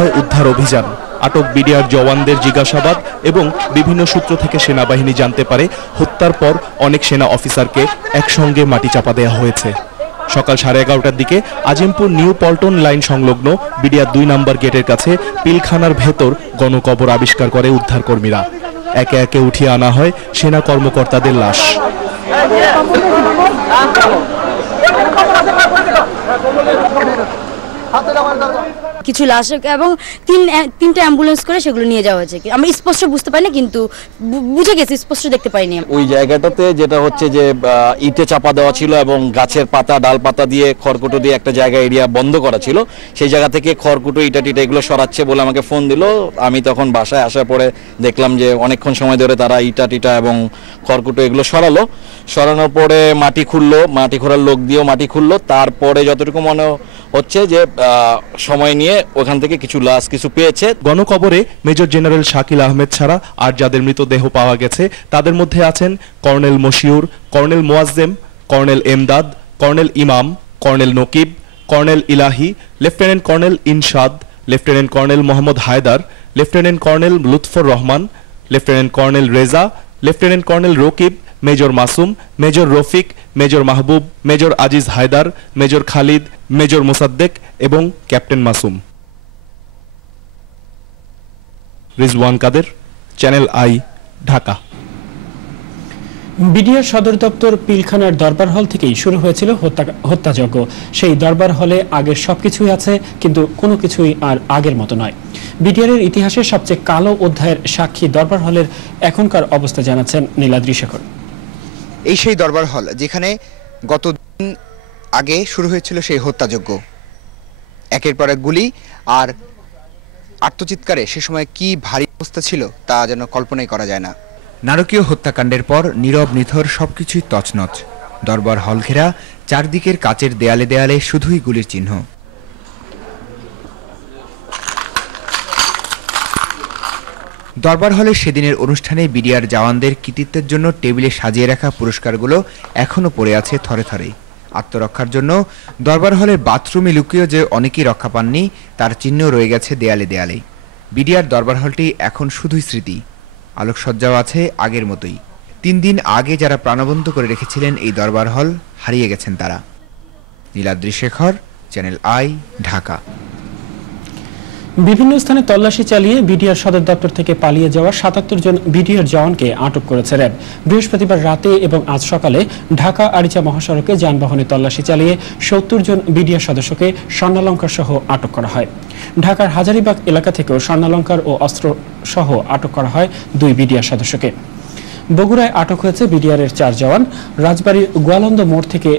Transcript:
হয় উদ্ধার অভিযান। আটক বিডিআর জওয়ানদের জিজ্ঞাসাবাদ এবং বিভিন্ন সূত্র থেকে সেনাবাহিনী জানতে পারে হত্যার পর অনেক সেনা অফিসারকে একসঙ্গে মাটি চাপা দেওয়া হয়েছে। সকাল 11:30টার দিকে আজিমপুর নিউ পল্টন লাইন সংলগ্ন বিডিআর 2 নম্বর গেটের কাছে পিলখানার ভেতর গণকবর আবিষ্কার করে উদ্ধারকর্মীরা। একে একে উঠিয়ে আনা হয় সেনা কর্মকর্তাদের লাশ। কিছু লাশ এবং তিনটা অ্যাম্বুলেন্স করে সেগুলো নিয়ে যাওয়া হয়েছে। আমরা স্পষ্ট বুঝতে পারি না, কিন্তু বুঝে গেছি, স্পষ্ট দেখতে পাইনি। ওই জায়গাটাতে যেটা হচ্ছে যে ইটে চাপা দেওয়া ছিল এবং গাছের পাতা ডাল পাতা দিয়ে খড়কুটো দিয়ে একটা জায়গা এরিয়া বন্ধ করা ছিল। সেই জায়গা থেকে খড়কুটো ইটা টিটা এগুলো সরাচ্ছে বলে আমাকে ফোন দিল। আমি তখন বাসায় আসার পরে দেখলাম যে অনেকক্ষণ সময় ধরে তারা ইটা টিটা এবং খড়কুটো এগুলো সরানোর পরে মাটি খুললো, মাটি খোঁড়ার লোক দিয়েও মাটি খুললো। তারপরে যতটুকু মনে হচ্ছে যে সময় নিয়ে ওখান থেকে কিছু লাশ কিছু পেয়েছে। গণকবরে মেজর জেনারেল শাকিল আহমেদ ছাড়া আর যাদের মৃতদেহ পাওয়া গেছে তাদের মধ্যে আছেন colonel Moshiur, colonel Moazzem, colonel Emdad, colonel Imam, colonel Naqib, colonel Elahi, lieutenant colonel Inshad, lieutenant colonel Mohammad Haider, lieutenant colonel Lutfur Rahman, lieutenant colonel Reza, lieutenant colonel Rakib, major Masum, major Rafiq, major Mahbub, major Aziz Haider, major Khalid, major Mosaddek এবং captain Masum. Rizwan Kader, channel I, Dhaka. BDR সদর দপ্তর পিলখানার দরবার হল থেকেই শুরু হয়েছিল হত্যাযজ্ঞ। সেই দরবার হলে আগের সবকিছুই আছে, কিন্তু কোনো কিছুই আর আগের মতো নয়। বিডিআরের ইতিহাসের সবচেয়ে কালো অধ্যায়ের সাক্ষী দরবার হলের এখনকার অবস্থা জানাচ্ছেন নীলাদ্রি শেখর। এই সেই দরবার হল যেখানে গত দিন আগে শুরু হয়েছিল সেই হত্যাযজ্ঞ। একের পর এক গুলি আর আত্মচিৎকারে সে সময় কি ভারী অবস্থা ছিল তা যেন কল্পনাই করা যায় না। নারকীয় হত্যাকাণ্ডের পর নীরব নিথর সবকিছুই তছনছ। দরবার হল ঘেরা, চারদিকের কাচের দেয়ালে দেয়ালে শুধুই গুলির চিহ্ন। দরবার হলে সেদিনের অনুষ্ঠানে বিডিআর জওয়ানদের কৃতিত্বের জন্য টেবিলে সাজিয়ে রাখা পুরস্কারগুলো এখনও পড়ে আছে থরে থরে। আত্মরক্ষার জন্য দরবার হলের বাথরুমে লুকিয়ে যে অনেকেই রক্ষা পাননি তার চিহ্ন রয়ে গেছে দেয়ালে দেয়ালে। বিডিআর দরবার হলটি এখন শুধুই স্মৃতি, আলোকসজ্জাও আছে আগের মতোই। 3 দিন আগে যারা প্রাণবন্ত করে রেখেছিলেন এই দরবার হল হারিয়ে গেছেন তারা। Niladri Shekhar, channel I, Dhaka. বিভিন্ন স্থানে তল্লাশি চালিয়ে বিডিআর সদর দপ্তর থেকে পালিয়ে যাওয়া 77 জন বিডিআর জওয়ানকে আটক করেছে র্যাব। বৃহস্পতিবার রাতে এবং আজ সকালে ঢাকা আরিচা মহাসড়কে যানবাহনে তল্লাশি চালিয়ে 70 জন বিডিআর সদস্যকে স্বর্ণালংকার সহ আটক করা হয়। ঢাকার হাজারীবাগ এলাকা থেকেও স্বর্ণালংকার ও অস্ত্র সহ আটক করা হয় 2 বিডিআর সদস্যকে। বগুড়ায় আটক হয়েছে বিডিআরের 4 জওয়ান। রাজবাড়ীর গোয়ালন্দ মোড় থেকে